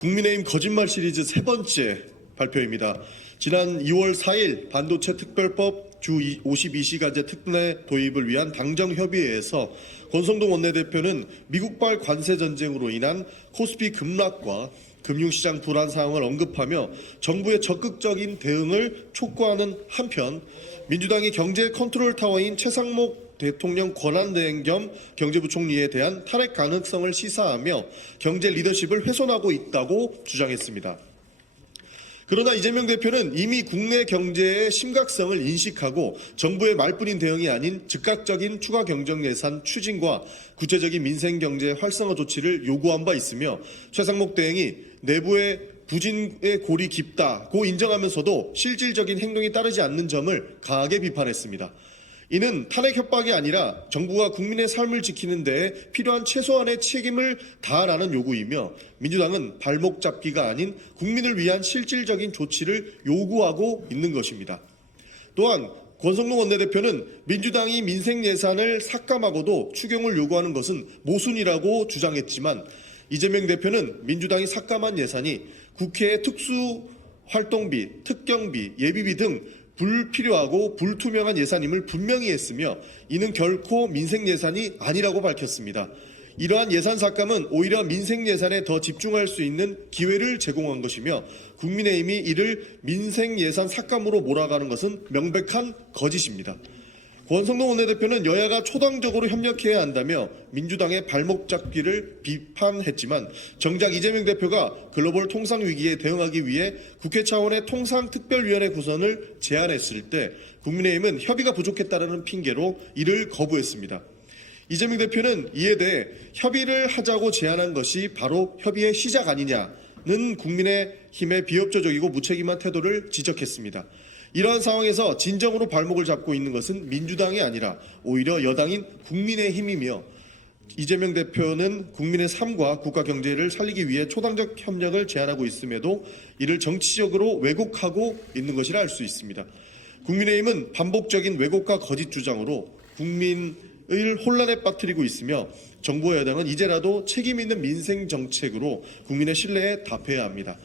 국민의힘 거짓말 시리즈 세 번째 발표입니다. 지난 2월 4일 반도체 특별법 주 52시간제 특례 도입을 위한 당정협의회에서 권성동 원내대표는 미국발 관세 전쟁으로 인한 코스피 급락과 금융시장 불안 상황을 언급하며 정부의 적극적인 대응을 촉구하는 한편 민주당이 경제 컨트롤 타워인 최상목 대통령 권한대행 겸 경제부총리에 대한 탄핵 가능성을 시사하며 경제 리더십을 훼손하고 있다고 주장했습니다. 그러나 이재명 대표는 이미 국내 경제의 심각성을 인식하고 정부의 말뿐인 대응이 아닌 즉각적인 추가 경정 예산 추진과 구체적인 민생 경제 활성화 조치를 요구한 바 있으며 최상목 대행이 내부의 부진의 골이 깊다고 인정하면서도 실질적인 행동이 따르지 않는 점을 강하게 비판했습니다. 이는 탄핵 협박이 아니라 정부가 국민의 삶을 지키는 데 필요한 최소한의 책임을 다하라는 요구이며 민주당은 발목 잡기가 아닌 국민을 위한 실질적인 조치를 요구하고 있는 것입니다. 또한 권성동 원내대표는 민주당이 민생 예산을 삭감하고도 추경을 요구하는 것은 모순이라고 주장했지만 이재명 대표는 민주당이 삭감한 예산이 국회의 특수활동비, 특경비, 예비비 등 불필요하고 불투명한 예산임을 분명히 했으며 이는 결코 민생 예산이 아니라고 밝혔습니다. 이러한 예산 삭감은 오히려 민생 예산에 더 집중할 수 있는 기회를 제공한 것이며 국민의힘이 이를 민생 예산 삭감으로 몰아가는 것은 명백한 거짓입니다. 권성동 원내대표는 여야가 초당적으로 협력해야 한다며 민주당의 발목 잡기를 비판했지만 정작 이재명 대표가 글로벌 통상 위기에 대응하기 위해 국회 차원의 통상특별위원회 구성을 제안했을 때 국민의힘은 협의가 부족했다는 핑계로 이를 거부했습니다. 이재명 대표는 이에 대해 협의를 하자고 제안한 것이 바로 협의의 시작 아니냐는 국민의힘의 비협조적이고 무책임한 태도를 지적했습니다. 이러한 상황에서 진정으로 발목을 잡고 있는 것은 민주당이 아니라 오히려 여당인 국민의힘이며 이재명 대표는 국민의 삶과 국가 경제를 살리기 위해 초당적 협력을 제안하고 있음에도 이를 정치적으로 왜곡하고 있는 것이라 할 수 있습니다. 국민의힘은 반복적인 왜곡과 거짓 주장으로 국민을 혼란에 빠뜨리고 있으며 정부와 여당은 이제라도 책임 있는 민생 정책으로 국민의 신뢰에 답해야 합니다.